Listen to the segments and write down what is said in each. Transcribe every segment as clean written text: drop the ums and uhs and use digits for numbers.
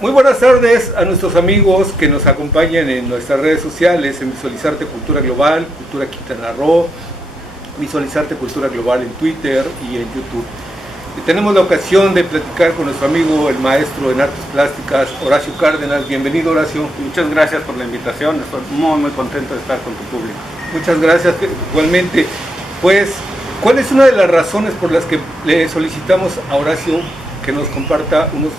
Muy buenas tardes a nuestros amigos que nos acompañan en nuestras redes sociales, en Visualizarte Cultura Global, Cultura Quintana Roo, Visualizarte Cultura Global en Twitter y en YouTube. Y tenemos la ocasión de platicar con nuestro amigo, el maestro en artes plásticas, Horacio Cárdenas. Bienvenido, Horacio. Muchas gracias por la invitación, estoy muy contento de estar con tu público. Muchas gracias, igualmente. Pues, ¿cuál es una de las razones por las que le solicitamos a Horacio que nos comparta unos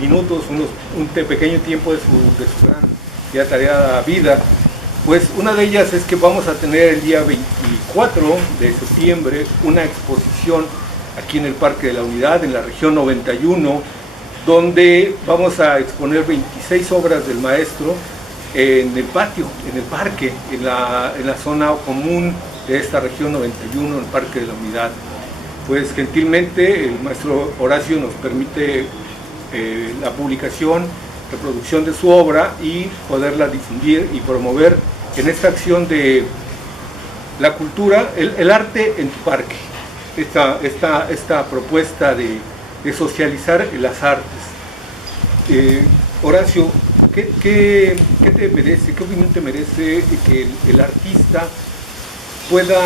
minutos, un pequeño tiempo de su gran y atareada vida? Pues una de ellas es que vamos a tener el día 24 de septiembre una exposición aquí en el Parque de la Unidad, en la región 91, donde vamos a exponer 26 obras del maestro en el patio, en el parque, en la zona común de esta región 91, el Parque de la Unidad. Pues gentilmente el maestro Horacio nos permite la publicación, reproducción de su obra y poderla difundir y promover en esta acción de la cultura, el arte en tu parque, esta propuesta de socializar las artes. Horacio, ¿qué te merece, qué opinión te merece que el artista pueda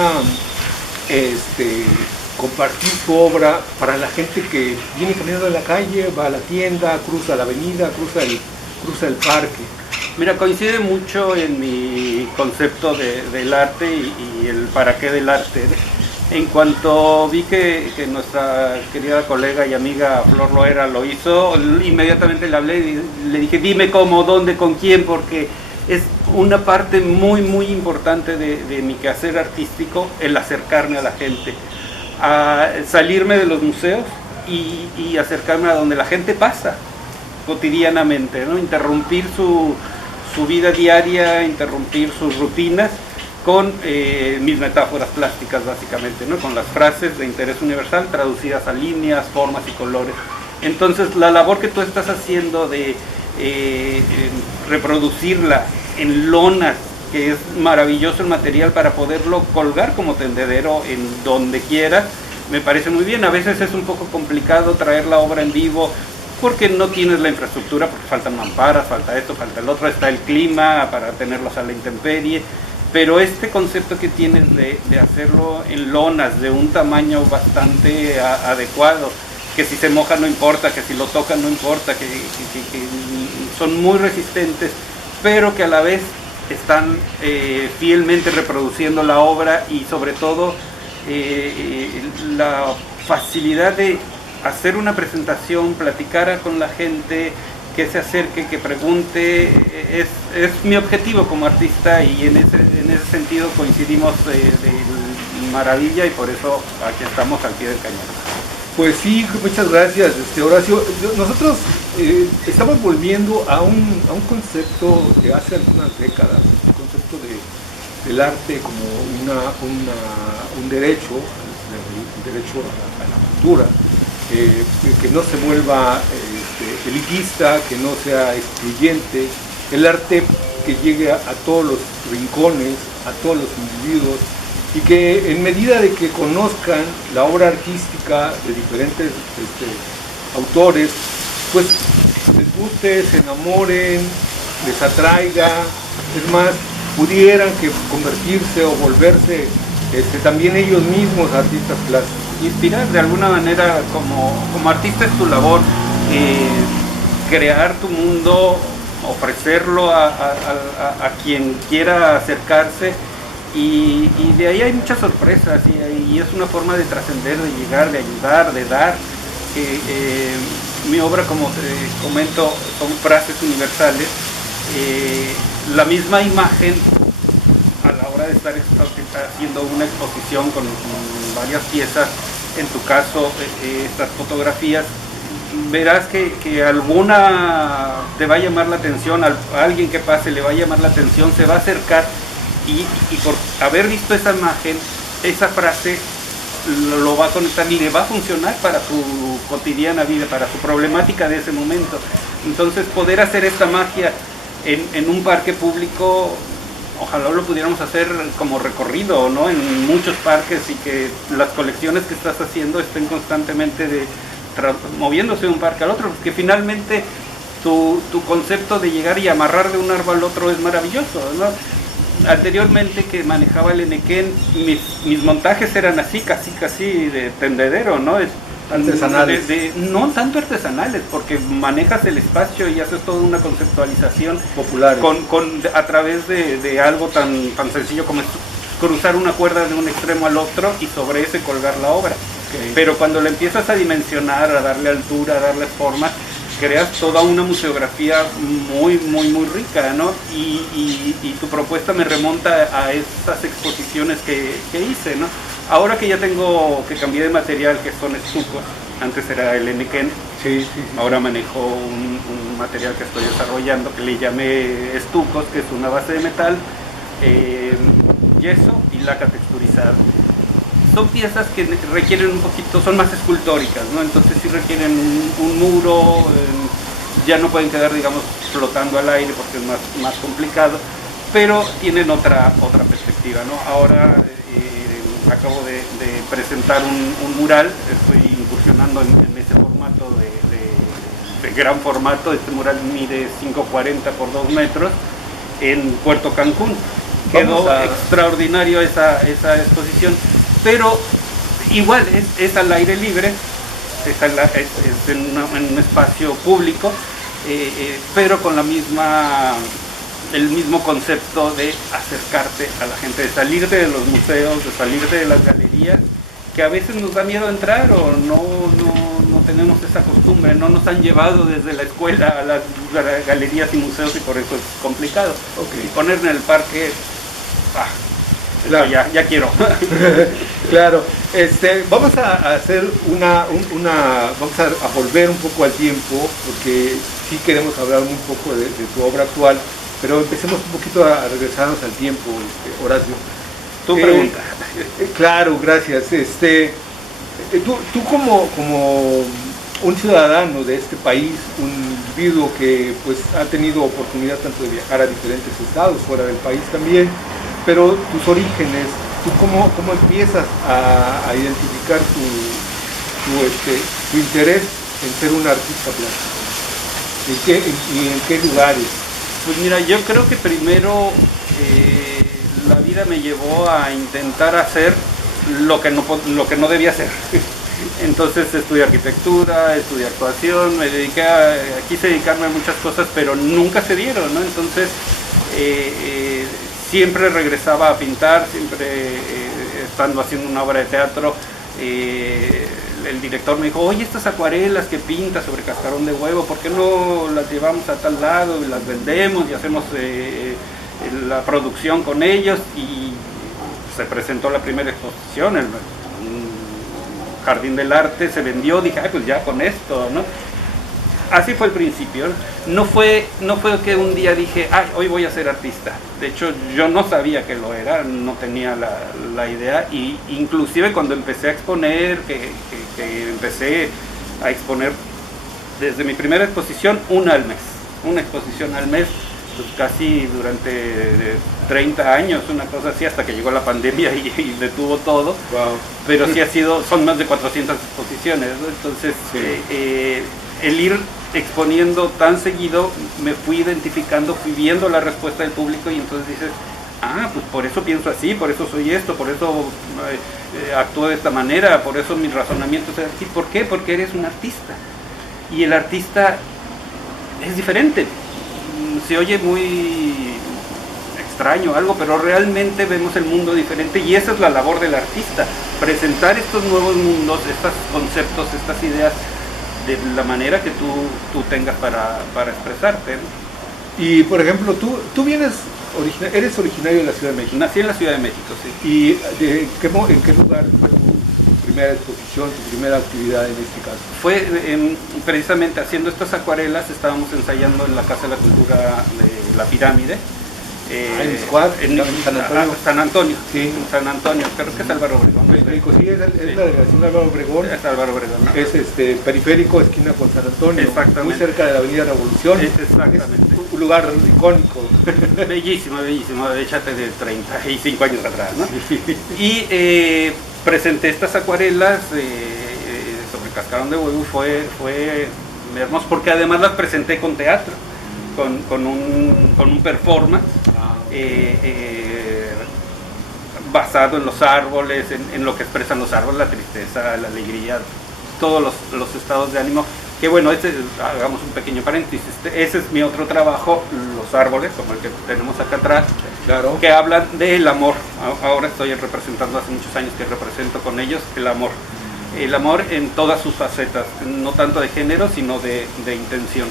compartir su obra para la gente que viene caminando en la calle, va a la tienda, cruza la avenida, cruza el parque? Mira, coincide mucho en mi concepto del arte y el para qué del arte. En cuanto vi que nuestra querida colega y amiga Flor Loera lo hizo, inmediatamente le hablé y le dije, dime cómo, dónde, con quién, porque es una parte muy importante de mi quehacer artístico, el acercarme a la gente, a salirme de los museos y acercarme a donde la gente pasa cotidianamente, ¿no? Interrumpir su vida diaria, interrumpir sus rutinas con mis metáforas plásticas básicamente, ¿no? Con las frases de interés universal traducidas a líneas, formas y colores. Entonces la labor que tú estás haciendo de reproducirla en lonas, que es maravilloso el material para poderlo colgar como tendedero en donde quieras, me parece muy bien. A veces es un poco complicado traer la obra en vivo porque no tienes la infraestructura, porque faltan mamparas, falta esto, falta el otro, está el clima para tenerlos a la intemperie, pero este concepto que tienes de hacerlo en lonas de un tamaño bastante adecuado, que si se moja no importa, que si lo tocan no importa, que son muy resistentes, pero que a la vez están fielmente reproduciendo la obra y sobre todo la facilidad de hacer una presentación, platicar con la gente, que se acerque, que pregunte, es mi objetivo como artista y en ese sentido coincidimos de maravilla y por eso aquí estamos al pie del cañón. Pues sí, muchas gracias, Horacio. Nosotros estamos volviendo a un concepto de hace algunas décadas, un concepto del arte como un derecho, un derecho a la cultura, que no se vuelva elitista, que no sea excluyente, el arte que llegue a todos los rincones, a todos los individuos, y que en medida de que conozcan la obra artística de diferentes autores, pues les guste, se enamoren, les atraiga, es más, pudieran que convertirse o volverse también ellos mismos artistas plásticos. Inspirar de alguna manera, como artista es tu labor, crear tu mundo, ofrecerlo a quien quiera acercarse. Y de ahí hay muchas sorpresas y es una forma de trascender, de llegar, de ayudar, de dar. Mi obra, como te comento, son frases universales. La misma imagen, a la hora de estar haciendo una exposición con varias piezas, en tu caso estas fotografías, verás que alguna te va a llamar la atención, a alguien que pase le va a llamar la atención, se va a acercar. Y por haber visto esa imagen, esa frase lo va a conectar y le va a funcionar para su cotidiana vida, para su problemática de ese momento. Entonces poder hacer esta magia en un parque público, ojalá lo pudiéramos hacer como recorrido, ¿no? En muchos parques y que las colecciones que estás haciendo estén constantemente moviéndose de un parque al otro, porque finalmente tu concepto de llegar y amarrar de un árbol al otro es maravilloso, ¿no? Anteriormente que manejaba el enequén, mis montajes eran así, casi de tendedero, ¿no? Artesanales. No tanto artesanales, porque manejas el espacio y haces toda una conceptualización Populares. a través de algo tan sencillo como es cruzar una cuerda de un extremo al otro y sobre ese colgar la obra. Okay. Pero cuando le empiezas a dimensionar, a darle altura, a darle forma, creas toda una museografía muy rica, ¿no? Y tu propuesta me remonta a esas exposiciones que hice, ¿no? Ahora que ya que cambié de material, que son estucos, antes era el enequén, sí. ahora manejo un material que estoy desarrollando que le llamé estucos, que es una base de metal, yeso y laca texturizada. Son piezas que requieren un poquito, son más escultóricas, ¿no? Entonces sí requieren un muro, ya no pueden quedar, digamos, flotando al aire porque es más complicado, pero tienen otra perspectiva, ¿no? Ahora acabo de presentar un mural, estoy incursionando en ese formato de gran formato. Este mural mide 5.40 por 2 metros en Puerto Cancún. Quedó extraordinario esa exposición, pero igual es al aire libre, es en un espacio público, pero con el mismo concepto de acercarte a la gente, de salirte de los museos, de salirte de las galerías, que a veces nos da miedo entrar o no tenemos esa costumbre, no nos han llevado desde la escuela a las galerías y museos y por eso es complicado. Okay. Y poner en el parque, claro. ya quiero. Claro, vamos a hacer vamos a volver un poco al tiempo, porque sí queremos hablar un poco de tu obra actual, pero empecemos un poquito a regresarnos al tiempo, Horacio. Tu pregunta. Claro, gracias. Tú como un ciudadano de este país, un individuo que pues ha tenido oportunidad tanto de viajar a diferentes estados, fuera del país también, pero tus orígenes, ¿tú cómo empiezas a identificar tu interés en ser un artista plástico? ¿Y en qué lugares? Pues mira, yo creo que primero la vida me llevó a intentar hacer lo que no debía hacer. Entonces estudié arquitectura, estudié actuación, quise dedicarme a muchas cosas, pero nunca se dieron, ¿no? Entonces siempre regresaba a pintar, siempre estando haciendo una obra de teatro. El director me dijo, oye, estas acuarelas que pintas sobre cascarón de huevo, ¿por qué no las llevamos a tal lado y las vendemos y hacemos la producción con ellos? Y se presentó la primera exposición, el Jardín del Arte, se vendió, dije, pues ya con esto, ¿no? Así fue el principio. No fue que un día dije, hoy voy a ser artista. De hecho, yo no sabía que lo era, no tenía la idea. Y inclusive cuando empecé a exponer, que empecé a exponer desde mi primera exposición, una exposición al mes, pues casi durante 30 años, una cosa así, hasta que llegó la pandemia y detuvo todo. Wow. Pero sí son más de 400 exposiciones, ¿no? Entonces, sí. El ir exponiendo tan seguido, me fui identificando, fui viendo la respuesta del público y entonces dices, pues por eso pienso así, por eso soy esto, por eso actúo de esta manera, por eso mis razonamientos son así. ¿Por qué? Porque eres un artista. Y el artista es diferente. Se oye muy extraño algo, pero realmente vemos el mundo diferente y esa es la labor del artista, presentar estos nuevos mundos, estos conceptos, estas ideas de la manera que tú tengas para expresarte, ¿no? Y por ejemplo, tú eres originario de la Ciudad de México. Nací en la Ciudad de México, sí. ¿Y en qué lugar fue tu primera exposición, tu primera actividad en este caso? Fue precisamente haciendo estas acuarelas, estábamos ensayando en la Casa de la Cultura de La Pirámide. En Squad, en San Antonio. San Antonio, sí. En San Antonio, creo que es Álvaro Obregón. Sí, es la delegación de Álvaro Obregón. Es Álvaro Obregón, ¿no? Es periférico, esquina con San Antonio. Exactamente. Muy cerca de la Avenida Revolución. Exactamente. Es un lugar icónico. Bellísimo, échate de 35 años atrás, ¿no? Y presenté estas acuarelas sobre cascarón de huevo, fue hermoso, porque además las presenté con teatro, con un performance basado en los árboles, en lo que expresan los árboles, la tristeza, la alegría, todos los estados de ánimo. Que bueno, hagamos un pequeño paréntesis, ese es mi otro trabajo, los árboles, como el que tenemos acá atrás, claro, que hablan del amor. Ahora estoy representando, hace muchos años que represento con ellos el amor en todas sus facetas, no tanto de género, sino de intención.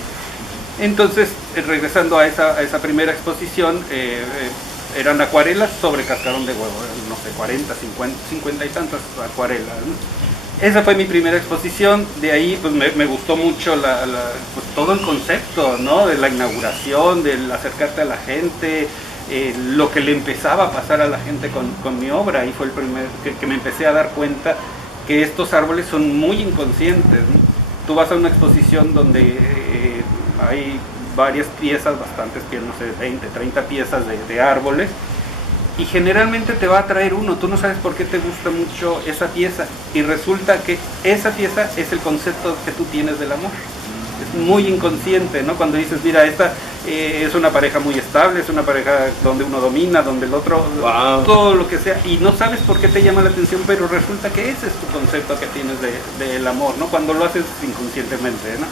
Entonces, regresando a esa primera exposición, eran acuarelas sobre cascarón de huevo, eran, no sé, 40, 50 y tantas acuarelas, ¿no? Esa fue mi primera exposición. De ahí pues me gustó mucho pues, todo el concepto, ¿no? De la inauguración, del acercarte a la gente, lo que le empezaba a pasar a la gente con mi obra. Ahí fue el primer que me empecé a dar cuenta que estos árboles son muy inconscientes, ¿no? Tú vas a una exposición donde hay varias piezas, bastantes piezas, no sé, 20, 30 piezas de árboles, y generalmente te va a traer uno, tú no sabes por qué te gusta mucho esa pieza, y resulta que esa pieza es el concepto que tú tienes del amor. Es muy inconsciente, ¿no? Cuando dices, mira, esta es una pareja muy estable, es una pareja donde uno domina, donde el otro, wow, todo lo que sea, y no sabes por qué te llama la atención, pero resulta que ese es tu concepto que tienes del amor, ¿no? Cuando lo haces inconscientemente, ¿no?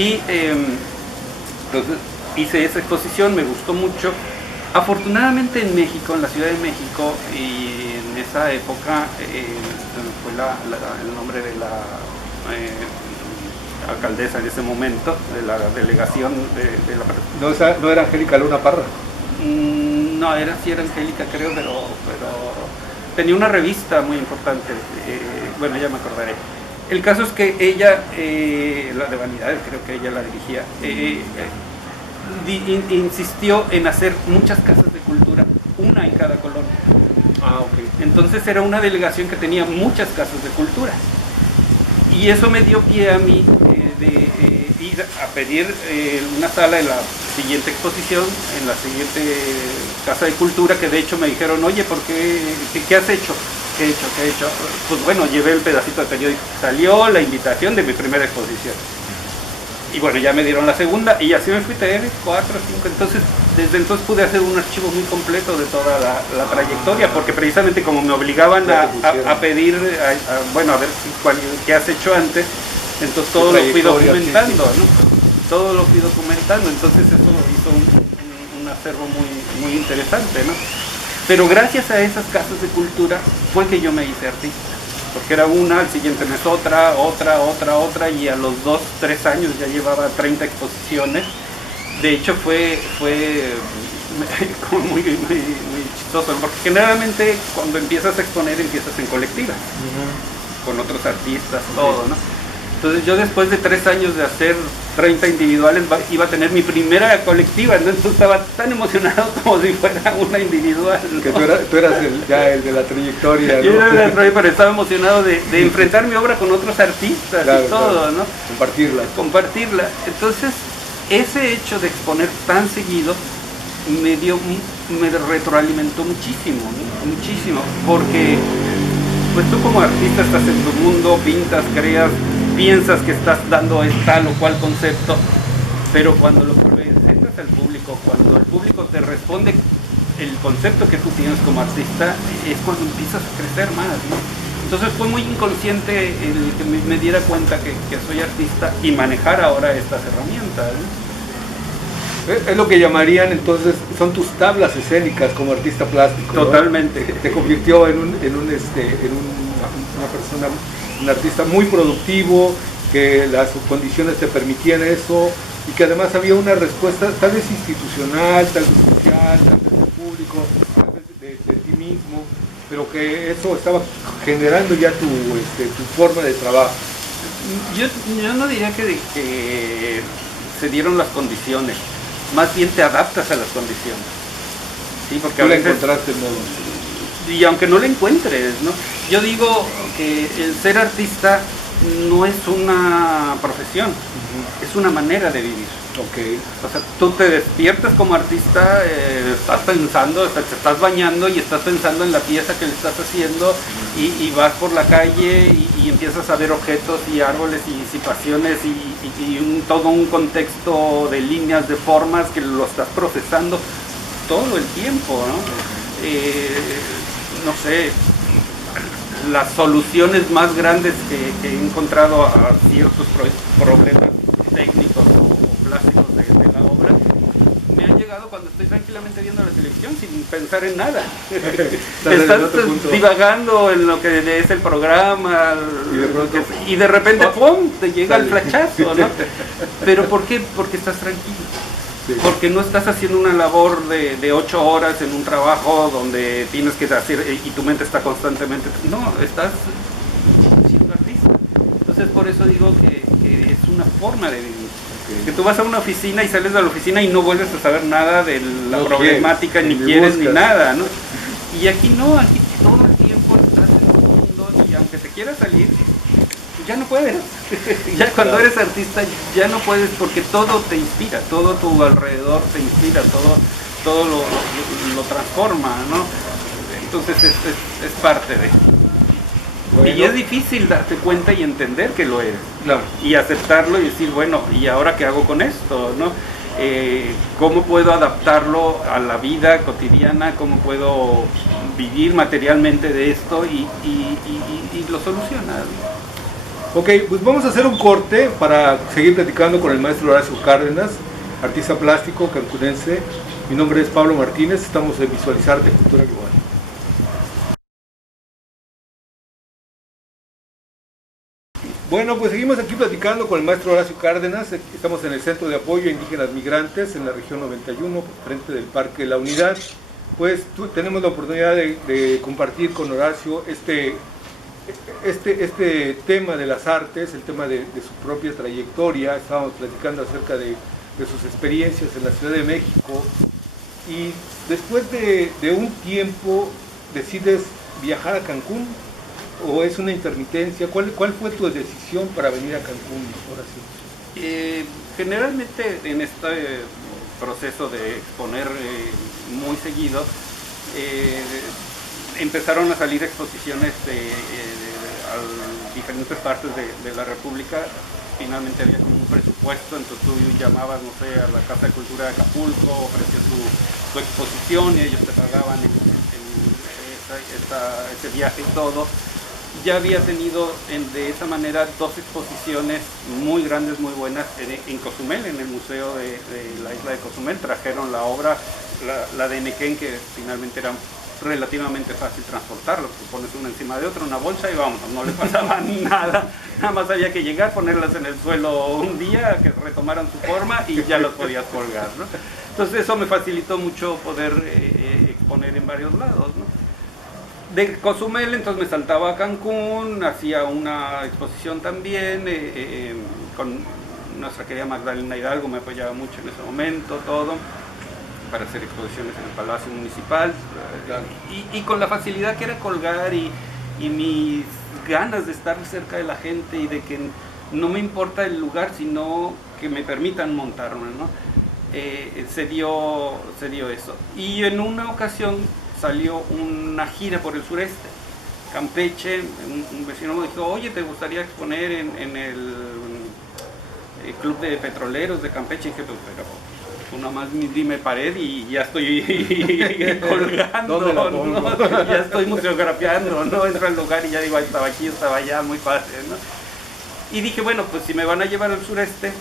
Y entonces hice esa exposición, me gustó mucho. Afortunadamente en México, en la Ciudad de México, y en esa época, fue el nombre de la alcaldesa en ese momento, de la delegación de la... ¿No era Angélica Luna Parra? No, sí era Angélica, creo, pero tenía una revista muy importante, bueno, ya me acordaré. El caso es que ella, la de Vanidades, creo que ella la dirigía, insistió en hacer muchas casas de cultura, una en cada colonia. Okay. Entonces era una delegación que tenía muchas casas de cultura, y eso me dio pie a mí de ir a pedir una sala en la siguiente exposición, en la siguiente casa de cultura, que de hecho me dijeron, oye, ¿por qué has hecho? ¿Qué he hecho? Pues bueno, llevé el pedacito de periódico, salió la invitación de mi primera exposición. Y bueno, ya me dieron la segunda, y así me fui 3, 4, 5. Entonces, desde entonces pude hacer un archivo muy completo de toda la trayectoria, porque precisamente como me obligaban a pedir, bueno, a ver qué has hecho antes, entonces todo lo fui documentando, ¿no? Todo lo fui documentando, entonces eso hizo un acervo muy, muy interesante, ¿no? Pero gracias a esas casas de cultura fue que yo me hice artista. Porque era una, al siguiente mes otra, y a los 2, 3 años ya llevaba 30 exposiciones. De hecho fue como muy chistoso, porque generalmente cuando empiezas a exponer empiezas en colectiva, con otros artistas, todo, ¿no? Entonces yo después de 3 años de hacer 30 individuales iba a tener mi primera colectiva, entonces estaba tan emocionado como si fuera una individual, ¿no? Que tú eras el de la trayectoria, ¿no? Yo era de la trayectoria, pero estaba emocionado de enfrentar mi obra con otros artistas, claro, y todo, claro, ¿no? Compartirla. Entonces, ese hecho de exponer tan seguido me retroalimentó muchísimo, ¿no? Muchísimo, porque pues tú como artista estás en tu mundo, pintas, creas, piensas que estás dando tal o cual concepto, pero cuando lo presentas al público, cuando el público te responde el concepto que tú tienes como artista, es cuando empiezas a crecer más, ¿no? Entonces fue muy inconsciente el que me diera cuenta que soy artista y manejar ahora estas herramientas, ¿no? Es lo que llamarían entonces, son tus tablas escénicas como artista plástico, ¿no? Totalmente. Te convirtió en una persona, un artista muy productivo, que las condiciones te permitían eso, y que además había una respuesta tal vez institucional, tal vez social, tal vez del público, tal vez de ti mismo, pero que eso estaba generando ya tu forma de trabajo. Yo no diría que se dieron las condiciones, más bien te adaptas a las condiciones. Sí, porque tú a veces encontraste el modo. Y aunque no lo encuentres, ¿no? Yo digo que el ser artista no es una profesión, es una manera de vivir. Ok. O sea, tú te despiertas como artista, estás pensando, te estás bañando y estás pensando en la pieza que le estás haciendo y vas por la calle y empiezas a ver objetos y árboles y situaciones y todo un contexto de líneas, de formas que lo estás procesando todo el tiempo, ¿no? No sé, las soluciones más grandes que he encontrado a ciertos problemas técnicos o plásticos de la obra me han llegado cuando estoy tranquilamente viendo la televisión sin pensar en nada. Estás divagando en lo que es el programa y de repente ¡pum! Te llega el flachazo, ¿no? ¿Pero por qué? Porque estás tranquilo. Sí. Porque no estás haciendo una labor de 8 horas en un trabajo donde tienes que hacer y tu mente está constantemente... No, estás siendo artista. Entonces por eso digo que es una forma de vivir. Okay. Que tú vas a una oficina y sales de la oficina y no vuelves a saber nada de la problemática, ni quieres ni nada, ¿no? Y aquí no, aquí todo el tiempo estás en un mundo y aunque te quieras salir, ya no puedes. Ya cuando eres artista ya no puedes porque todo te inspira, todo tu alrededor te inspira, todo lo transforma, ¿no? Entonces es parte de... Bueno. Y es difícil darte cuenta y entender que lo eres. Claro. Y aceptarlo y decir, bueno, ¿y ahora qué hago con esto? ¿No? ¿Cómo puedo adaptarlo a la vida cotidiana? ¿Cómo puedo vivir materialmente de esto? Y lo solucionar. Ok, pues vamos a hacer un corte para seguir platicando con el maestro Horacio Cárdenas, artista plástico cancunense. Mi nombre es Pablo Martínez, estamos en Visualizarte Cultura Global. Bueno, pues seguimos aquí platicando con el maestro Horacio Cárdenas. Estamos en el Centro de Apoyo a Indígenas Migrantes, en la región 91, frente del Parque La Unidad. Pues tenemos la oportunidad de compartir con Horacio este tema de las artes, el tema de su propia trayectoria. Estábamos platicando acerca de sus experiencias en la Ciudad de México. Y después de un tiempo, decides viajar a Cancún. ¿O es una intermitencia? ¿Cuál fue tu decisión para venir a Cancún ahora sí? Generalmente en este proceso de exponer muy seguido, empezaron a salir exposiciones a diferentes partes de la República. Finalmente había como un presupuesto, entonces tú llamabas, no sé, a la Casa de Cultura de Acapulco, ofrecías tu exposición y ellos te pagaban ese viaje y todo. Ya había tenido de esa manera 2 exposiciones muy grandes, muy buenas en Cozumel, en el Museo de la isla de Cozumel. Trajeron la obra, la de Nequén, que finalmente era relativamente fácil transportarlo, porque pones una encima de otra, una bolsa y vamos, no le pasaba nada más había que llegar, ponerlas en el suelo un día, que retomaran su forma y ya los podías colgar, ¿no? Entonces eso me facilitó mucho poder exponer en varios lados, ¿no? De Cozumel entonces me saltaba a Cancún, hacía una exposición también con nuestra querida Magdalena Hidalgo, me apoyaba mucho en ese momento, todo, para hacer exposiciones en el Palacio Municipal, y con la facilidad que era colgar y mis ganas de estar cerca de la gente y de que no me importa el lugar, sino que me permitan montarme, ¿no? Se dio eso. Y en una ocasión salió una gira por el sureste, Campeche, un vecino me dijo, oye, ¿te gustaría exponer en el Club de Petroleros de Campeche? Y dije, pero tú nada más dime pared y ya estoy colgando, ¿no? Ya estoy museografiando, ¿no? Entro al lugar y ya digo, estaba aquí, estaba allá, muy fácil, ¿no? Y dije, bueno, pues si me van a llevar al sureste,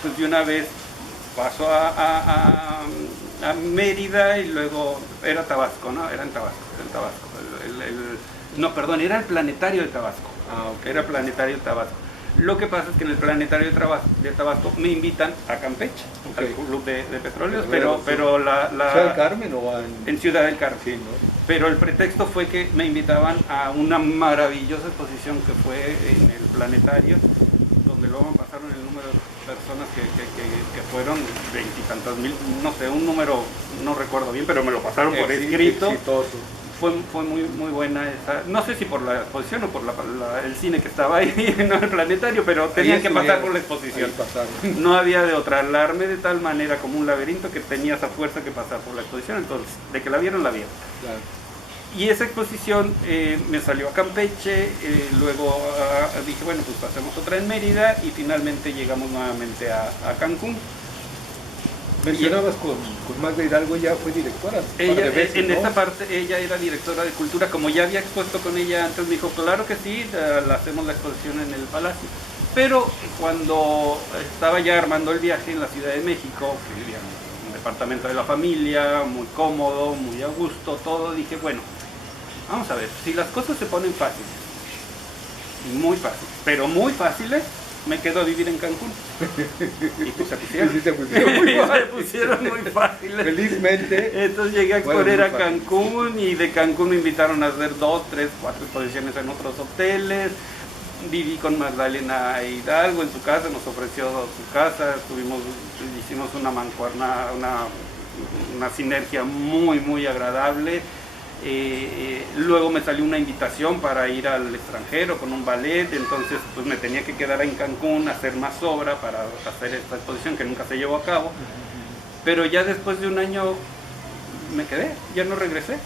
pues de una vez paso a Mérida y luego era Tabasco, ¿no? Era en Tabasco. No, perdón, era el Planetario de Tabasco. Okay. Era Planetario de Tabasco. Lo que pasa es que en el Planetario de Tabasco me invitan a Campeche, okay, al Club de Petróleos, pero ¿Ciudad del Carmen o en Ciudad del Carmen? Sí, ¿no? Pero el pretexto fue que me invitaban a una maravillosa exposición que fue en el Planetario, donde luego pasaron el número de personas que fueron 20 y tantas mil, no sé, un número, no recuerdo bien, pero me lo pasaron por escrito. Exitoso. fue muy buena esa, no sé si por la exposición o por el cine que estaba ahí, no el planetario, pero tenían que pasar por la exposición. No había de otra, la armé de tal manera como un laberinto que tenía esa fuerza que pasar por la exposición, entonces de que la vieron, la vieron. Claro. Y esa exposición me salió a Campeche, luego dije, bueno, pues hacemos otra en Mérida y finalmente llegamos nuevamente a Cancún. Mencionabas con Magda Hidalgo, ella fue directora. Ella, veces, en esta parte, ella era directora de cultura, como ya había expuesto con ella antes, me dijo, claro que sí, hacemos la exposición en el Palacio. Pero cuando estaba ya armando el viaje en la Ciudad de México, que vivía en un departamento de la familia, muy cómodo, muy a gusto, todo, dije, bueno, vamos a ver, si las cosas se ponen fáciles, muy fáciles, pero muy fáciles, me quedo a vivir en Cancún. Y pues se pusieron. Sí, se pusieron muy fáciles. Felizmente. Entonces llegué a exponer a Cancún y de Cancún me invitaron a hacer 2, 3, 4 exposiciones en otros hoteles. Viví con Magdalena Hidalgo en su casa, nos ofreció su casa, hicimos una mancuerna, una sinergia muy agradable. Luego me salió una invitación para ir al extranjero con un ballet, entonces pues me tenía que quedar en Cancún, hacer más obra para hacer esta exposición que nunca se llevó a cabo, pero ya después de un año me quedé, ya no regresé,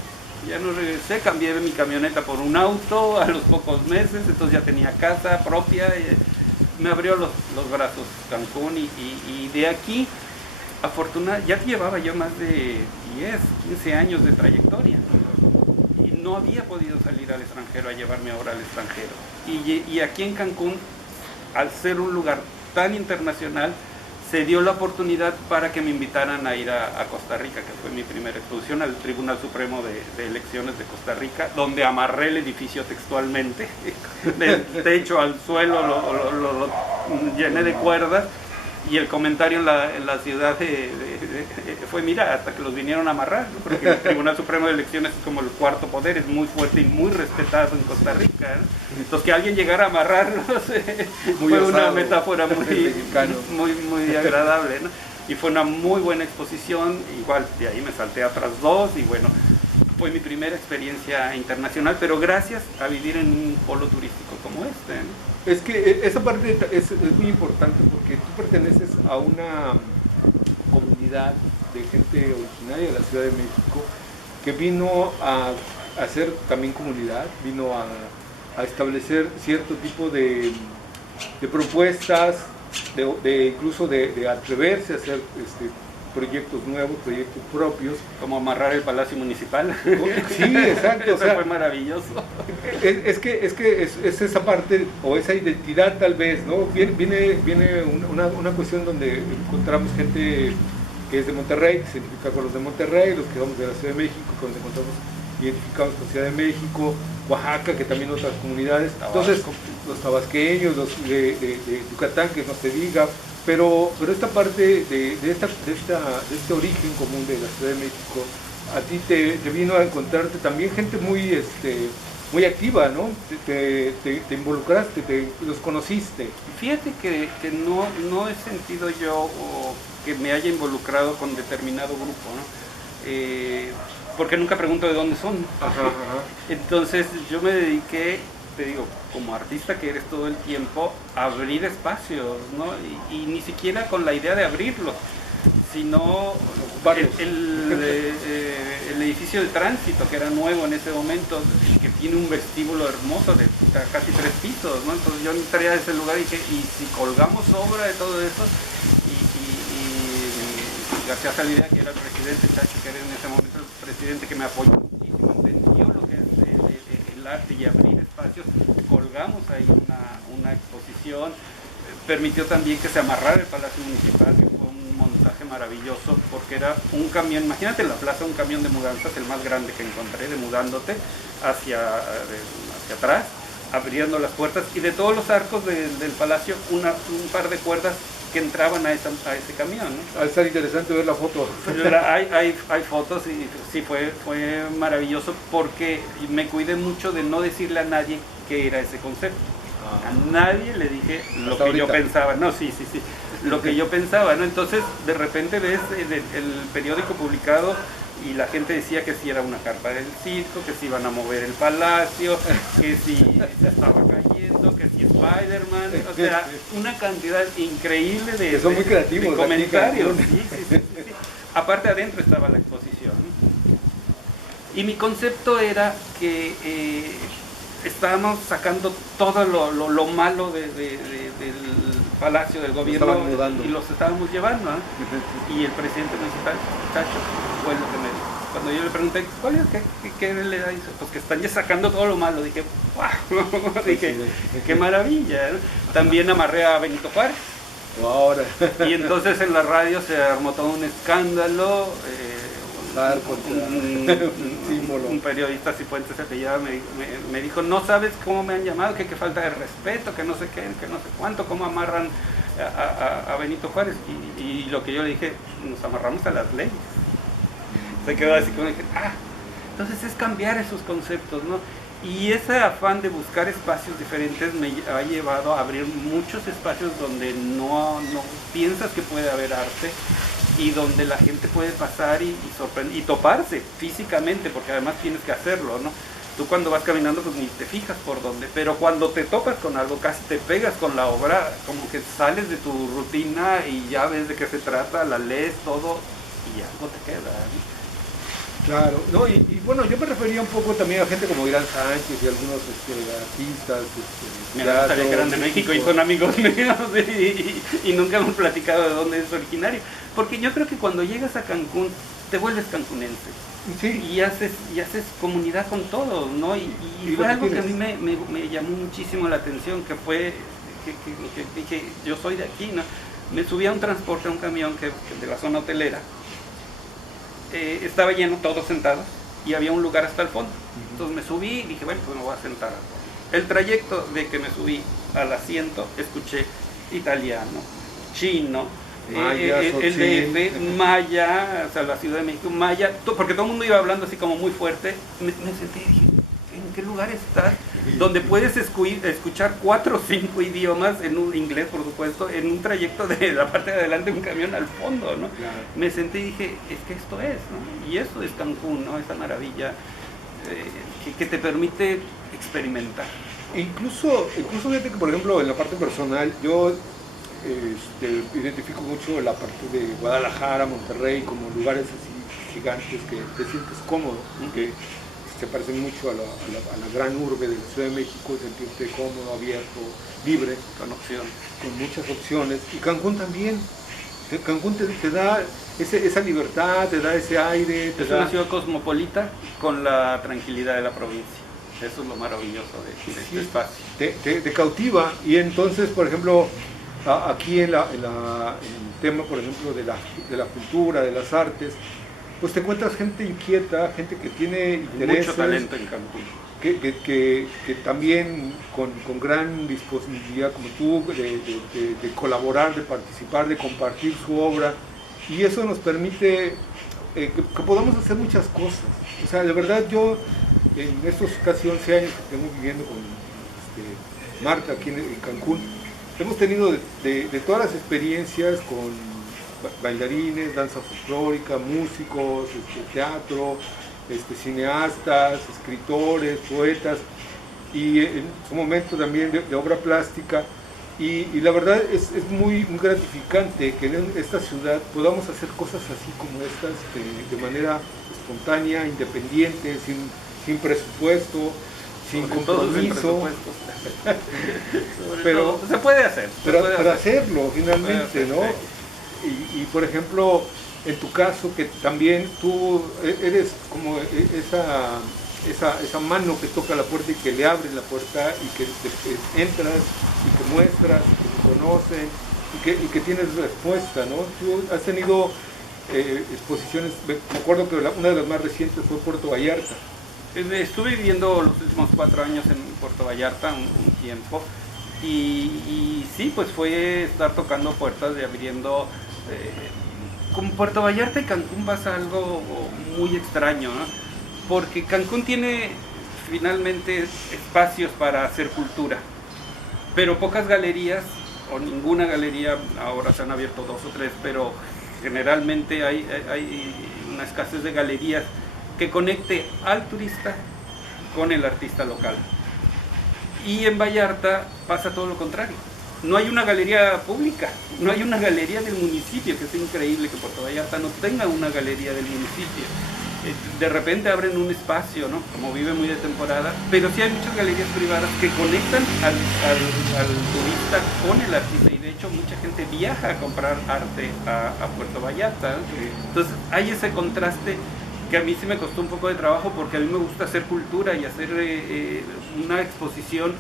cambié mi camioneta por un auto a los pocos meses, entonces ya tenía casa propia, me abrió los brazos Cancún y de aquí, afortunadamente, ya llevaba yo más de 10, 15 años de trayectoria. No había podido salir al extranjero a llevarme ahora al extranjero. Y aquí en Cancún, al ser un lugar tan internacional, se dio la oportunidad para que me invitaran a ir a Costa Rica, que fue mi primera exposición al Tribunal Supremo de Elecciones de Costa Rica, donde amarré el edificio textualmente, del techo al suelo, lo llené de cuerdas. Y el comentario en la ciudad fue, mira, hasta que los vinieron a amarrar, ¿no? Porque el Tribunal Supremo de Elecciones es como el cuarto poder, es muy fuerte y muy respetado en Costa Rica, ¿no? Entonces que alguien llegara a amarrarlos fue una metáfora muy agradable, ¿no? Y fue una muy buena exposición, igual de ahí me salté a otras 2 y bueno, fue mi primera experiencia internacional, pero gracias a vivir en un polo turístico como este, ¿no? Es que esa parte es muy importante porque tú perteneces a una comunidad de gente originaria de la Ciudad de México que vino a hacer también comunidad, vino a establecer cierto tipo de propuestas, incluso de atreverse a hacer proyectos nuevos, proyectos propios. Como amarrar el Palacio Municipal. Sí, exacto. Eso fue maravilloso. Es que es esa parte, o esa identidad tal vez, ¿no? Viene una cuestión donde encontramos gente que es de Monterrey, que se identifica con los de Monterrey, los que vamos de la Ciudad de México, que nos encontramos identificados con Ciudad de México, Oaxaca, que también otras comunidades. Entonces, los tabasqueños, los de Yucatán, que no se diga. Pero esta parte de este origen común de la Ciudad de México, a ti te vino a encontrarte también gente muy activa, ¿no? Te involucraste, los conociste. Fíjate que no he sentido yo que me haya involucrado con determinado grupo, ¿no? Porque nunca pregunto de dónde son. Ajá. Entonces yo me dediqué, te digo, como artista que eres todo el tiempo, abrir espacios, ¿no? Y ni siquiera con la idea de abrirlos, sino el edificio de tránsito, que era nuevo en ese momento, que tiene un vestíbulo hermoso de casi 3 pisos, ¿no? Entonces yo entré a ese lugar y dije, ¿y si colgamos obra de todo eso? Y gracias a la idea que era el presidente Chacho, que era en ese momento el presidente que me apoyó muchísimo, entendió lo que es el arte y abrir espacios, colgamos ahí una exposición, permitió también que se amarrara el Palacio Municipal, que fue un montaje maravilloso, porque era un camión, imagínate en la plaza un camión de mudanzas, el más grande que encontré, de mudándote hacia atrás, abriendo las puertas, y de todos los arcos del palacio un par de cuerdas que entraban a ese camión, ¿no? Va a estar interesante ver la foto. Hay fotos y sí, fue maravilloso porque me cuidé mucho de no decirle a nadie qué era ese concepto. A nadie le dije lo que yo pensaba. No, sí, lo que yo pensaba, ¿no? Entonces, de repente ves el periódico publicado y la gente decía que si era una carpa del circo, que si iban a mover el palacio, que si se estaba cayendo, que si Spider-Man, o sea, una cantidad increíble de, son muy creativos, de comentarios. Sí. Aparte adentro estaba la exposición. Y mi concepto era que estábamos sacando todo lo malo del palacio, del gobierno, y los estábamos llevando, ¿eh? Y el presidente municipal, Chacho, fue lo que me dijo. Cuando yo le pregunté, ¿cuál es? ¿Qué le da? Dice, pues que están ya sacando todo lo malo. Dije, ¡wow! Dije, qué maravilla, ¿no? También amarré a Benito Juárez. Ahora. Y entonces en la radio se armó todo un escándalo. Un periodista cifuentes se apellidaba, me dijo, no sabes cómo me han llamado, que falta de respeto, que no sé qué, que no sé cuánto, cómo amarran a Benito Juárez. Y lo que yo le dije, nos amarramos a las leyes. Se quedó así como dije, entonces es cambiar esos conceptos, ¿no? Y ese afán de buscar espacios diferentes me ha llevado a abrir muchos espacios donde no piensas que puede haber arte, y donde la gente puede pasar y toparse físicamente, porque además tienes que hacerlo, ¿no? Tú cuando vas caminando pues ni te fijas por dónde, pero cuando te topas con algo, casi te pegas con la obra, como que sales de tu rutina y ya ves de qué se trata, la lees todo y algo te queda, ¿no? Claro, no, y bueno, yo me refería un poco también a gente como Irán Sánchez y algunos artistas. Me gustaría que eran de México y son amigos míos y nunca hemos platicado de dónde es originario. Porque yo creo que cuando llegas a Cancún, te vuelves cancunense. Sí. Y haces comunidad con todos, ¿no? Y fue algo que a mí me llamó muchísimo la atención, que fue que dije, yo soy de aquí, ¿no? Me subí a un transporte, a un camión que de la zona hotelera. Estaba lleno, todos sentados, y había un lugar hasta el fondo. Entonces me subí y dije, bueno, pues me voy a sentar. El trayecto de que me subí al asiento, escuché italiano, chino, maya, el DF, maya, o sea, la Ciudad de México, maya, porque todo el mundo iba hablando así como muy fuerte. Me senté y dije, ¿en qué lugar estás? Donde puedes escuchar 4 o 5 idiomas, en un inglés por supuesto, en un trayecto de la parte de adelante de un camión al fondo, ¿no? Claro. Me senté y dije, es que esto es, ¿no? Y eso es Cancún, ¿no? Esa maravilla que te permite experimentar. Incluso fíjate que, por ejemplo, en la parte personal, yo identifico mucho la parte de Guadalajara, Monterrey, como lugares así gigantes que te sientes cómodo, que se parecen mucho a la gran urbe de la Ciudad de México, sentirte cómodo, abierto, libre, con muchas opciones. Y Cancún también. Cancún te da esa libertad, te da ese aire. Es una ciudad cosmopolita con la tranquilidad de la provincia. Eso es lo maravilloso de este espacio. Te cautiva. Y entonces, por ejemplo, aquí en el tema, por ejemplo, de la cultura, de las artes, pues te encuentras gente inquieta, gente que tiene intereses, mucho talento en Cancún, que también con gran disponibilidad como tú de colaborar, de participar, de compartir su obra, y eso nos permite que podamos hacer muchas cosas. O sea, de verdad yo en estos casi 11 años que tengo viviendo con Marta aquí en Cancún, hemos tenido de todas las experiencias con bailarines, danza folclórica, músicos, teatro, cineastas, escritores, poetas, y en su momento también de obra plástica, y la verdad es muy gratificante que en esta ciudad podamos hacer cosas así como estas de manera espontánea, independiente, sin presupuesto, sin compromiso. Pero se puede hacer. Pero hacerlo finalmente, ¿no? Y por ejemplo, en tu caso, que también tú eres como esa mano que toca la puerta y que le abre la puerta y que entras y que muestras, y que te conocen y que tienes respuesta, ¿no? Tú has tenido exposiciones, me acuerdo que una de las más recientes fue Puerto Vallarta. Estuve viviendo los últimos 4 años en Puerto Vallarta un tiempo. Y sí, pues fue estar tocando puertas y abriendo. Con Puerto Vallarta y Cancún pasa algo muy extraño, ¿no? Porque Cancún tiene finalmente espacios para hacer cultura, pero pocas galerías o ninguna galería. Ahora se han abierto 2 o 3, pero generalmente hay una escasez de galerías que conecte al turista con el artista local. Y en Vallarta pasa todo lo contrario. No hay una galería pública, no hay una galería del municipio, que es increíble que Puerto Vallarta no tenga una galería del municipio. De repente abren un espacio, ¿no? Como vive muy de temporada, pero sí hay muchas galerías privadas que conectan al turista con el artista, y de hecho mucha gente viaja a comprar arte a Puerto Vallarta. Entonces hay ese contraste que a mí sí me costó un poco de trabajo, porque a mí me gusta hacer cultura y hacer una exposición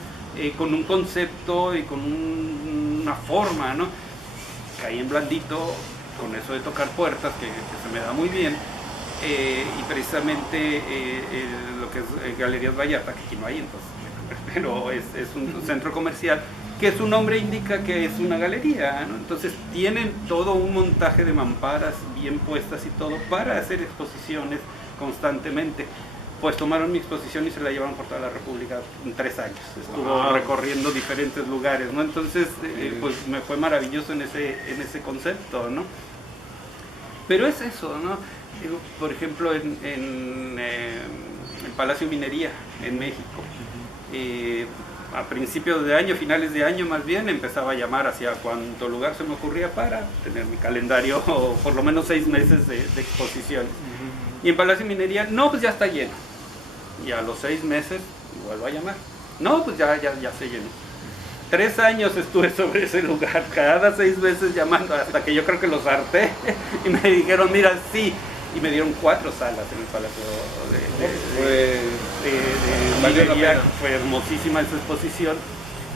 con un concepto y con una forma, ¿no? Caí en blandito con eso de tocar puertas, que se me da muy bien. Y precisamente lo que es Galerías Vallarta, que aquí no hay, entonces, pero es un centro comercial que su nombre indica que es una galería, ¿no? Entonces tienen todo un montaje de mamparas bien puestas y todo para hacer exposiciones constantemente. Pues tomaron mi exposición y se la llevaron por toda la República en 3 años. Estuvo recorriendo diferentes lugares, ¿no? Entonces, pues me fue maravilloso en ese concepto, ¿no? Pero es eso, ¿no? Por ejemplo, en el Palacio Minería, en México, a principios de año, finales de año más bien, empezaba a llamar hacia cuánto lugar se me ocurría para tener mi calendario, o por lo menos 6 meses de exposiciones. Y en Palacio Minería, no, pues ya está lleno. Y a los 6 meses vuelvo a llamar. No, pues ya se llenó. 3 años estuve sobre ese lugar, cada 6 meses llamando, hasta que yo creo que los harté. Y me dijeron, mira, sí. Y me dieron 4 salas en el Palacio de Minería. Fue hermosísima esa exposición.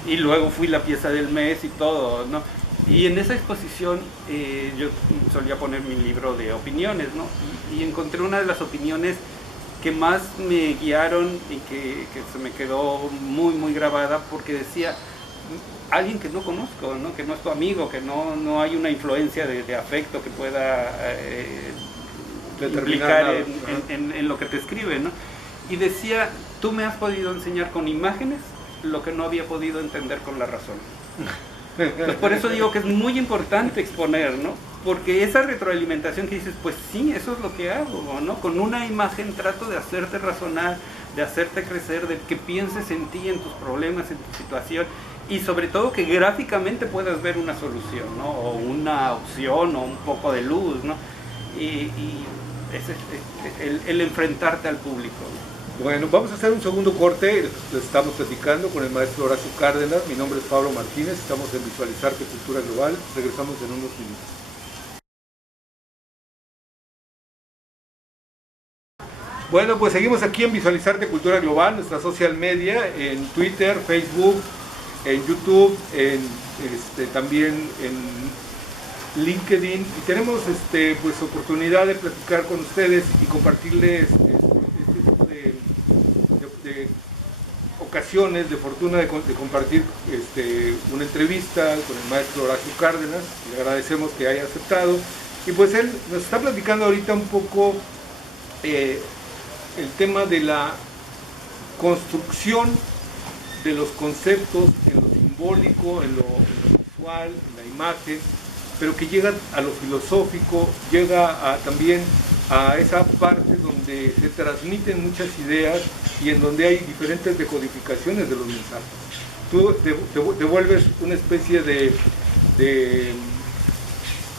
Y luego fui la pieza del mes y todo, ¿no? Y en esa exposición yo solía poner mi libro de opiniones, ¿no? Y encontré una de las opiniones que más me guiaron y que se me quedó muy, muy grabada, porque decía, alguien que no conozco, ¿no? Que no es tu amigo, que no hay una influencia de afecto que pueda implicar en lo que te escribe, ¿no? Y decía, tú me has podido enseñar con imágenes lo que no había podido entender con la razón. Pues por eso digo que es muy importante exponer, ¿no? Porque esa retroalimentación que dices, pues sí, eso es lo que hago, ¿no? Con una imagen trato de hacerte razonar, de hacerte crecer, de que pienses en ti, en tus problemas, en tu situación, y sobre todo que gráficamente puedas ver una solución, ¿no? O una opción, o un poco de luz, ¿no? Y es el enfrentarte al público, ¿no? Bueno, vamos a hacer un segundo corte. Estamos platicando con el maestro Horacio Cárdenas. Mi nombre es Pablo Martínez. Estamos en Visualizarte Cultura Global. Regresamos en unos minutos. Bueno, pues seguimos aquí en Visualizarte Cultura Global, nuestra social media, en Twitter, Facebook, en YouTube, también en LinkedIn. Y tenemos pues oportunidad de platicar con ustedes y compartirles de ocasiones de fortuna de compartir una entrevista con el maestro Horacio Cárdenas. Le agradecemos que haya aceptado, y pues él nos está platicando ahorita un poco el tema de la construcción de los conceptos en lo simbólico, en lo visual, en la imagen, pero que llega a lo filosófico, llega también a esa parte donde se transmiten muchas ideas y en donde hay diferentes decodificaciones de los mensajes. Tú te vuelves una especie de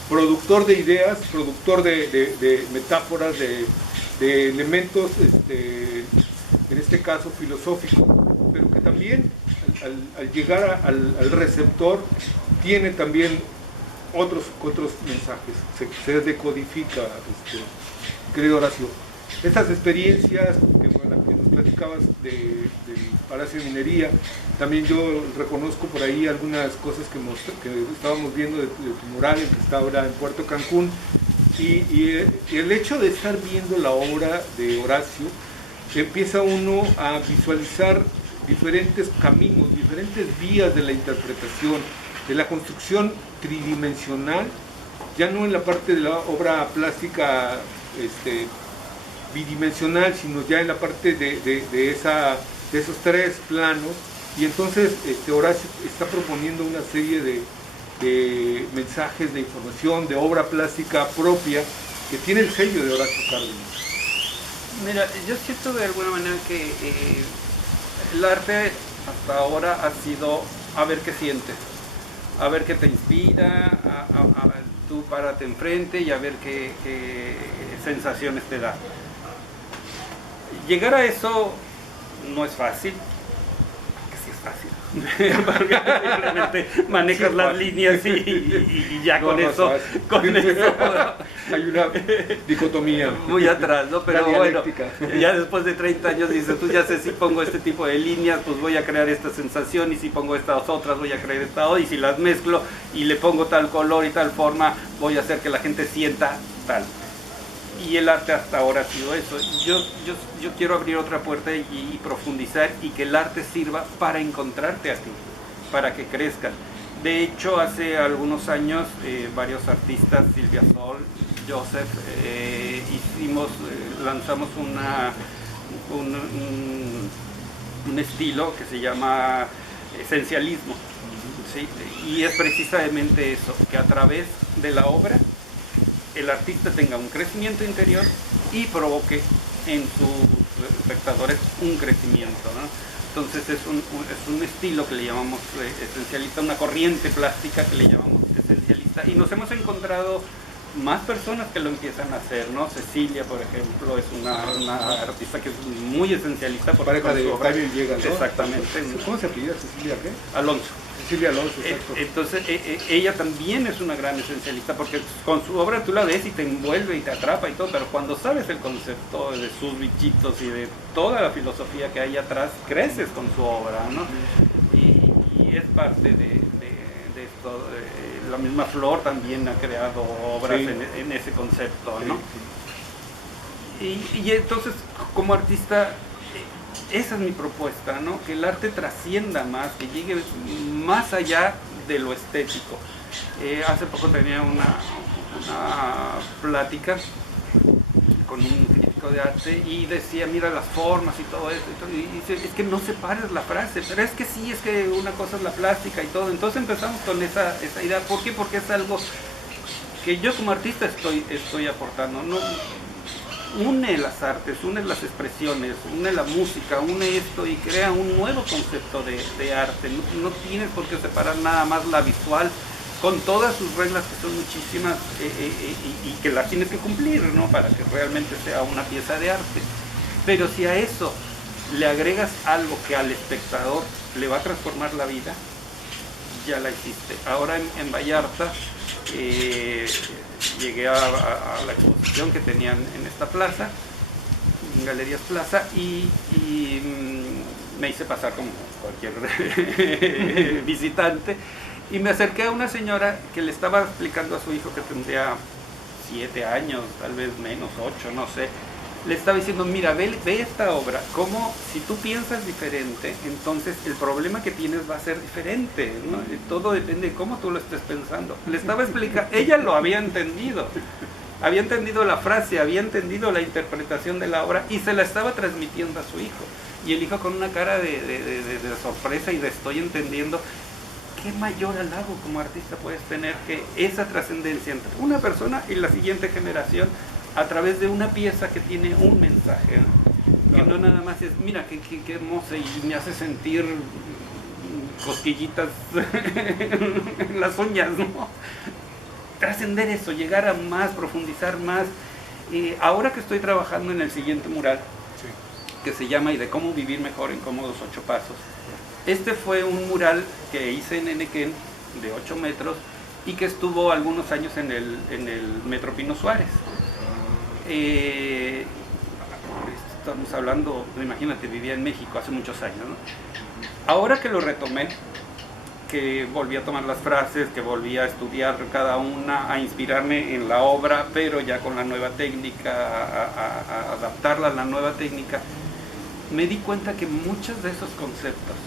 productor de ideas, productor de metáforas, de elementos, en este caso filosóficos, pero que también al llegar al receptor tiene también otros mensajes, se decodifica, querido Horacio. Estas experiencias que nos platicabas del Palacio de Minería, también yo reconozco por ahí algunas cosas que estábamos viendo de tu mural, que está ahora en Puerto Cancún, y el hecho de estar viendo la obra de Horacio, empieza uno a visualizar diferentes caminos, diferentes vías de la interpretación, de la construcción tridimensional, ya no en la parte de la obra plástica bidimensional, sino ya en la parte de esos 3 planos. Y entonces Horacio está proponiendo una serie de mensajes, de información, de obra plástica propia, que tiene el sello de Horacio Cárdenas? Mira, yo siento de alguna manera que el arte hasta ahora ha sido a ver qué sientes, a ver qué te inspira, tú párate enfrente y a ver qué sensaciones te da. Llegar a eso no es fácil, que sí es fácil, porque realmente manejas las líneas y ya con eso hay una dicotomía muy atrás, ¿no? Pero bueno, dialéctica. ya después de 30 años dices, tú ya sé, si pongo este tipo de líneas, pues voy a crear esta sensación, y si pongo estas otras, voy a crear esta otra, y si las mezclo y le pongo tal color y tal forma, voy a hacer que la gente sienta tal. Y el arte hasta ahora ha sido eso. Yo quiero abrir otra puerta y profundizar, y que el arte sirva para encontrarte a ti, para que crezcan. De hecho, hace algunos años varios artistas, Silvia Sol, Joseph, lanzamos un estilo que se llama esencialismo, ¿sí? Y es precisamente eso, que a través de la obra el artista tenga un crecimiento interior y provoque en sus espectadores un crecimiento, ¿no? Entonces es un estilo que le llamamos esencialista, una corriente plástica que le llamamos esencialista, y nos hemos encontrado más personas que lo empiezan a hacer, ¿no? Cecilia, por ejemplo, es una artista que es muy esencialista. Pareja de Octavio Villegas, ¿no? Exactamente. ¿Cómo se apellida Cecilia qué? Alonso. Cecilia Alonso, exacto. Entonces ella también es una gran esencialista, porque con su obra tú la ves y te envuelve y te atrapa y todo, pero cuando sabes el concepto de sus bichitos y de toda la filosofía que hay atrás, creces con su obra, ¿no? Y es parte de esto. La misma Flor también ha creado obras, sí, en ese concepto, ¿no? Sí. Y entonces, como artista, esa es mi propuesta, ¿no? Que el arte trascienda más, que llegue más allá de lo estético. Hace poco tenía una plática con un crítico de arte y decía, mira las formas y todo esto, y dice, es que no separes la frase, pero es que sí, es que una cosa es la plástica y todo. Entonces empezamos con esa idea. ¿Por qué? Porque es algo que yo como artista estoy aportando, ¿no? Une las artes, une las expresiones, une la música, une esto y crea un nuevo concepto de arte. No tienes por qué separar nada más la visual, con todas sus reglas, que son muchísimas, y que las tienes que cumplir, ¿no? Para que realmente sea una pieza de arte. Pero si a eso le agregas algo que al espectador le va a transformar la vida, ya la hiciste. Ahora en Vallarta llegué a la exposición que tenían en esta plaza, en Galerías Plaza, y me hice pasar como cualquier visitante, y me acerqué a una señora que le estaba explicando a su hijo, que tendría 7 años, tal vez menos, 8, no sé. Le estaba diciendo, mira, ve esta obra, como si tú piensas diferente, entonces el problema que tienes va a ser diferente, ¿no? Todo depende de cómo tú lo estés pensando. Le estaba explicando, ella lo había entendido la frase, había entendido la interpretación de la obra, y se la estaba transmitiendo a su hijo. Y el hijo con una cara de sorpresa y de estoy entendiendo. ¿Qué mayor halago como artista puedes tener que esa trascendencia entre una persona y la siguiente generación a través de una pieza que tiene un mensaje, ¿no? Claro. Que no nada más es, mira, qué hermosa, y me hace sentir cosquillitas en las uñas, ¿no? Trascender eso, llegar a más, profundizar más. Ahora que estoy trabajando en el siguiente mural, sí, que se llama "Y de cómo vivir mejor en cómodos 8 pasos", este fue un mural que hice en Enequén de 8 metros y que estuvo algunos años en el Metro Pino Suárez. Estamos hablando, imagínate, vivía en México hace muchos años, ¿no? Ahora que lo retomé, que volví a tomar las frases, que volví a estudiar cada una, a inspirarme en la obra, pero ya con la nueva técnica, a adaptarla a la nueva técnica, me di cuenta que muchos de esos conceptos.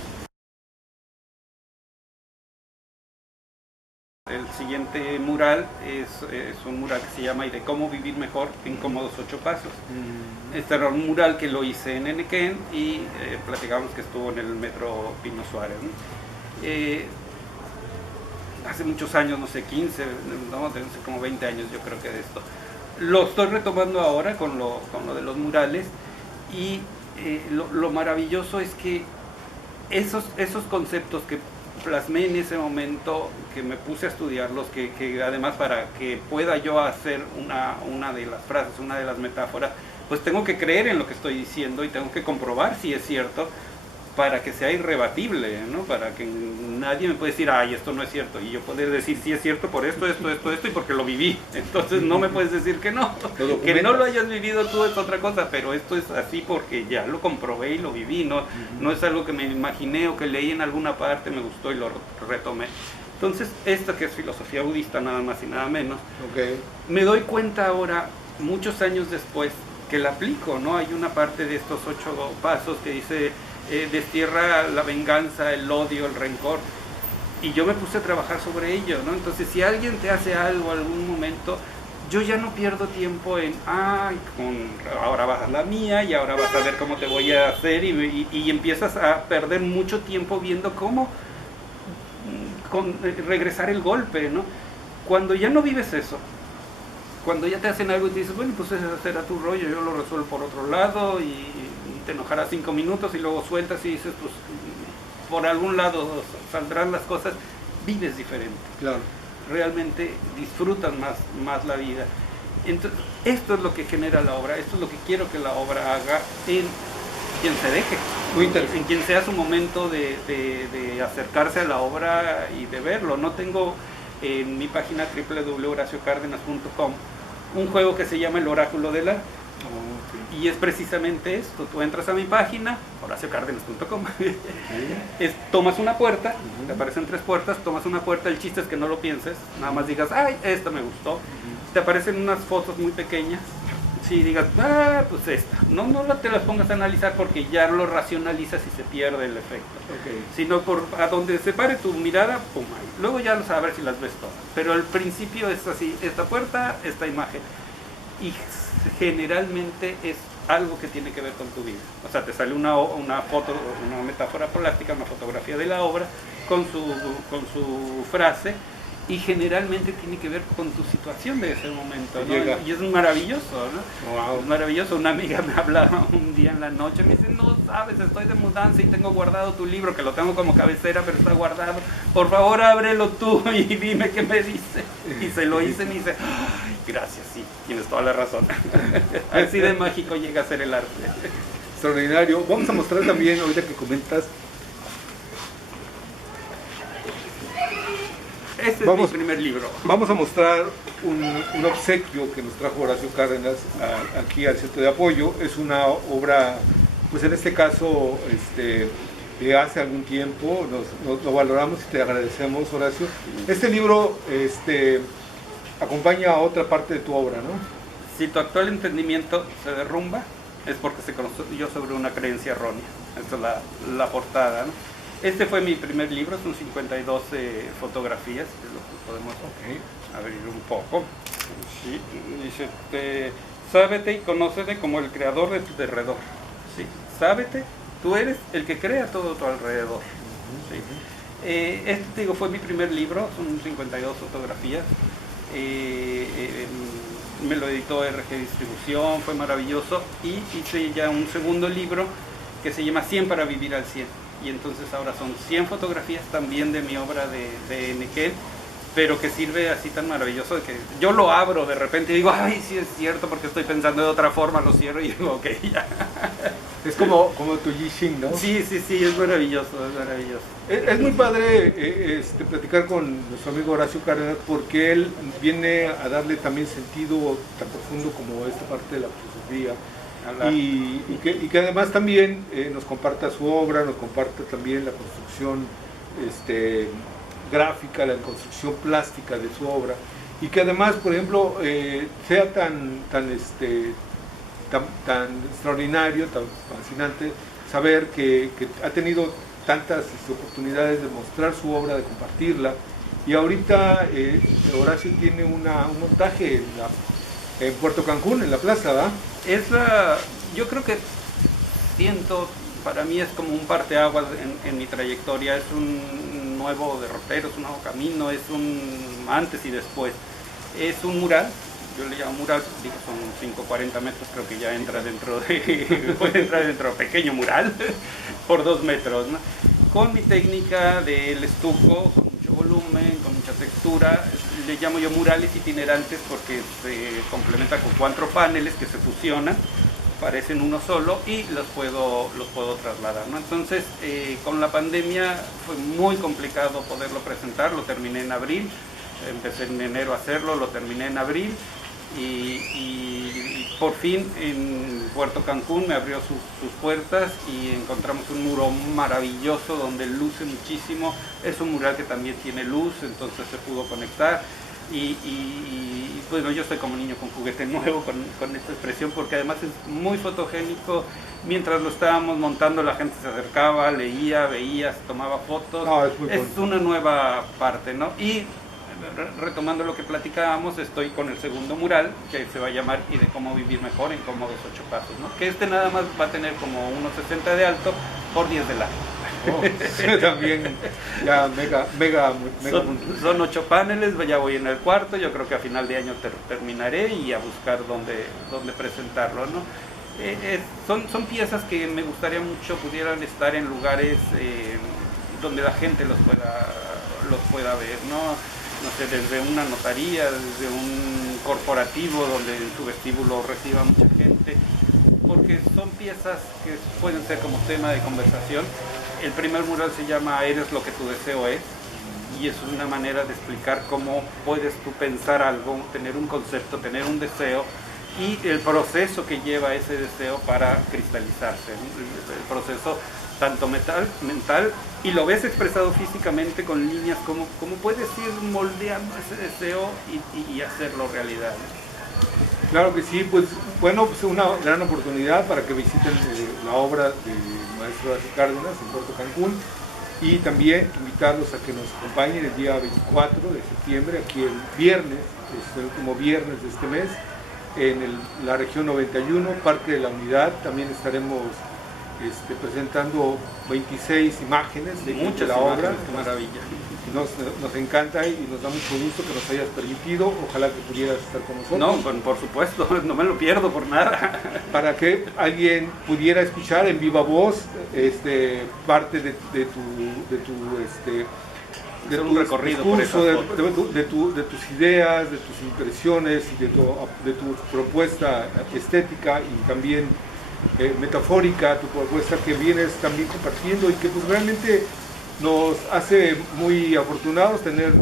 El siguiente mural es un mural que se llama "Y de cómo vivir mejor en cómodos 8 pasos". Este era un mural que lo hice en Enequén y platicamos que estuvo en el Metro Pino Suárez, ¿no? Hace muchos años, no sé, 15, no sé, como 20 años yo creo que de esto. Lo estoy retomando ahora con lo de los murales y lo maravilloso es que esos conceptos que plasmé en ese momento, que me puse a estudiarlos, que además para que pueda yo hacer una de las frases, una de las metáforas, pues tengo que creer en lo que estoy diciendo y tengo que comprobar si es cierto para que sea irrebatible, ¿no? Para que nadie me pueda decir, ay, esto no es cierto, y yo poder decir si es cierto por esto, y porque lo viví. Entonces no me puedes decir que no. Que no lo hayas vivido tú es otra cosa, pero esto es así porque ya lo comprobé y lo viví, no es algo que me imaginé o que leí en alguna parte, me gustó y lo retomé. Entonces, esta que es filosofía budista, nada más y nada menos, me doy cuenta ahora, muchos años después, que la aplico, ¿no? Hay una parte de estos 8 pasos que dice, destierra la venganza, el odio, el rencor, y yo me puse a trabajar sobre ello, ¿no? Entonces, si alguien te hace algo en algún momento, yo ya no pierdo tiempo en, ahora vas a la mía y ahora vas a ver cómo te voy a hacer, y empiezas a perder mucho tiempo viendo cómo regresar el golpe, ¿no? Cuando ya no vives eso, cuando ya te hacen algo y te dices, bueno, pues ese será tu rollo, yo lo resuelvo por otro lado, y te enojarás 5 minutos y luego sueltas y dices, pues por algún lado saldrán las cosas, vives diferente. Claro. Realmente disfrutas más la vida. Entonces, esto es lo que genera la obra, esto es lo que quiero que la obra haga en quien se deje, en quien sea su momento de acercarse a la obra y de verlo. No tengo en mi página www.horaciocardenas.com un juego que se llama El Oráculo del Arte. Y es precisamente esto, tú entras a mi página, horaciocardenas.com, tomas una puerta, te aparecen 3 puertas, tomas una puerta, el chiste es que no lo pienses, nada más digas, ay, esta me gustó, te aparecen unas fotos muy pequeñas, si digas, pues esta, no te las pongas a analizar porque ya lo racionalizas y se pierde el efecto, sino a donde se pare tu mirada, pum, ahí. Luego ya lo sabes si las ves todas, pero al principio es así, esta puerta, esta imagen, y generalmente es algo que tiene que ver con tu vida. O sea, te sale una foto, una metáfora plástica, una fotografía de la obra con su frase, y generalmente tiene que ver con tu situación de ese momento, ¿no? Y es maravilloso, ¿no? Wow. Es maravilloso. Una amiga me hablaba un día en la noche, me dice, no sabes, estoy de mudanza y tengo guardado tu libro, que lo tengo como cabecera, pero está guardado. Por favor, ábrelo tú y dime qué me dice. Y se lo hice y me dice, ay, gracias, sí, tienes toda la razón. Así de mágico llega a ser el arte. Extraordinario. Vamos a mostrar también, ahorita que comentas, este es mi primer libro. Vamos a mostrar un obsequio que nos trajo Horacio Cárdenas aquí al Centro de Apoyo. Es una obra, pues en este caso, de hace algún tiempo. Lo valoramos y te agradecemos, Horacio. Este libro acompaña a otra parte de tu obra, ¿no? Si tu actual entendimiento se derrumba, es porque se construyó sobre una creencia errónea. Esta es la portada, ¿no? Este fue mi primer libro, son 52 fotografías, que es lo que podemos abrir un poco. Sí, dice, sábete y conócete como el creador de tu alrededor. Sí, sábete, tú eres el que crea todo tu alrededor. Sí. Este, digo, fue mi primer libro, son 52 fotografías. Me lo editó RG Distribución, fue maravilloso, y hice ya un segundo libro que se llama 100 para vivir al 100. Y entonces ahora son 100 fotografías también de mi obra de Nequén, pero que sirve así tan maravilloso de que yo lo abro de repente y digo, ay, sí es cierto, porque estoy pensando de otra forma, lo cierro y digo, ok, ya. Es como tu Yixing, ¿no? Sí, es maravilloso, es maravilloso. Es muy padre platicar con nuestro amigo Horacio Cárdenas, porque él viene a darle también sentido tan profundo como esta parte de la filosofía. Y que además también nos comparta su obra, nos comparta también la construcción gráfica, la construcción plástica de su obra, y que además, por ejemplo, sea tan extraordinario, tan fascinante saber que ha tenido tantas oportunidades de mostrar su obra, de compartirla, y ahorita Horacio tiene un montaje en Puerto Cancún, en la plaza, ¿verdad? Yo creo que para mí es como un parteaguas en mi trayectoria, es un nuevo derrotero, es un nuevo camino, es un antes y después. Es un mural yo le llamo mural, digo, son 540 metros, creo que ya entra dentro de, puede entrar dentro de pequeño mural, por 2 metros, ¿no? Con mi técnica del estuco, con mucho volumen, con mucha textura, le llamo yo murales itinerantes porque se complementa con 4 paneles que se fusionan, parecen uno solo y los puedo trasladar, ¿no? Entonces, con la pandemia fue muy complicado poderlo presentar, lo terminé en abril, empecé en enero a hacerlo, lo terminé en abril y por fin en Puerto Cancún me abrió sus puertas y encontramos un muro maravilloso donde luce muchísimo. Es un mural que también tiene luz, entonces se pudo conectar y bueno, yo estoy como niño con juguete nuevo con esta expresión porque además es muy fotogénico. Mientras lo estábamos montando la gente se acercaba, leía, veía, se tomaba fotos. No, es una nueva parte, ¿no? Y retomando lo que platicábamos, estoy con el segundo mural que se va a llamar Y de cómo vivir mejor en cómodos 8 pasos, ¿no? Que nada más va a tener como 1,60 de alto por 10 de largo. Oh, también ya mega son 8 paneles, ya voy en el cuarto, yo creo que a final de año terminaré y a buscar dónde presentarlo, ¿no? Son piezas que me gustaría mucho pudieran estar en lugares donde la gente los pueda ver, ¿no? No sé, desde una notaría, desde un corporativo donde en su vestíbulo reciba mucha gente, porque son piezas que pueden ser como tema de conversación. El primer mural se llama Eres lo que tu deseo es, y es una manera de explicar cómo puedes tú pensar algo, tener un concepto, tener un deseo, y el proceso que lleva ese deseo para cristalizarse, ¿no? El proceso tanto mental, y lo ves expresado físicamente con líneas, como puedes ir moldeando ese deseo y hacerlo realidad, ¿no? Claro que sí, pues bueno, pues una gran oportunidad para que visiten la obra de Maestro Horacio Cárdenas en Puerto Cancún y también invitarlos a que nos acompañen el día 24 de septiembre, aquí el viernes, es el último viernes de este mes, en la región 91, Parque de la Unidad. También estaremos presentando 26 imágenes de muchas la obra. Qué maravilla. Nos encanta y nos da mucho gusto que nos hayas permitido. Ojalá que pudieras estar con nosotros. No, por supuesto, no me lo pierdo por nada. Para que alguien pudiera escuchar en viva voz parte de tu recorrido discurso, de tus ideas, de tus impresiones y de tu propuesta estética y también metafórica, tu propuesta que vienes también compartiendo y que pues realmente nos hace muy afortunados tener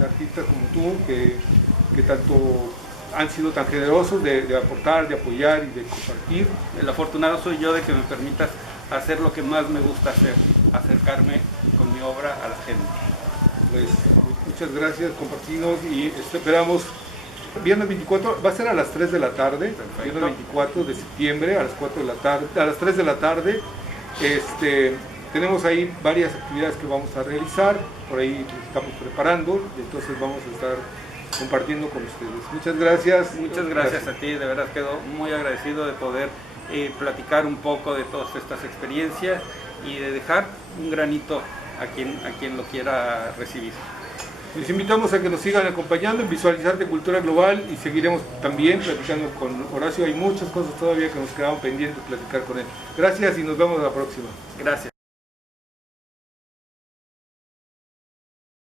artistas como tú que tanto han sido tan generosos de aportar, de apoyar y de compartir. El afortunado soy yo de que me permitas hacer lo que más me gusta hacer, acercarme con mi obra a la gente. Pues muchas gracias, compartimos y esperamos. Viernes 24, va a ser a las 3 de la tarde. Perfecto. Viernes 24 de septiembre a las 4 de la tarde, a las 3 de la tarde. Tenemos ahí varias actividades que vamos a realizar, por ahí estamos preparando, entonces vamos a estar compartiendo con ustedes. Muchas gracias. Muchas gracias a ti, de verdad quedo muy agradecido de poder platicar un poco de todas estas experiencias y de dejar un granito a quien lo quiera recibir. Les invitamos a que nos sigan acompañando en Visualizarte Cultura Global y seguiremos también platicando con Horacio. Hay muchas cosas todavía que nos quedaban pendientes de platicar con él. Gracias y nos vemos la próxima. Gracias.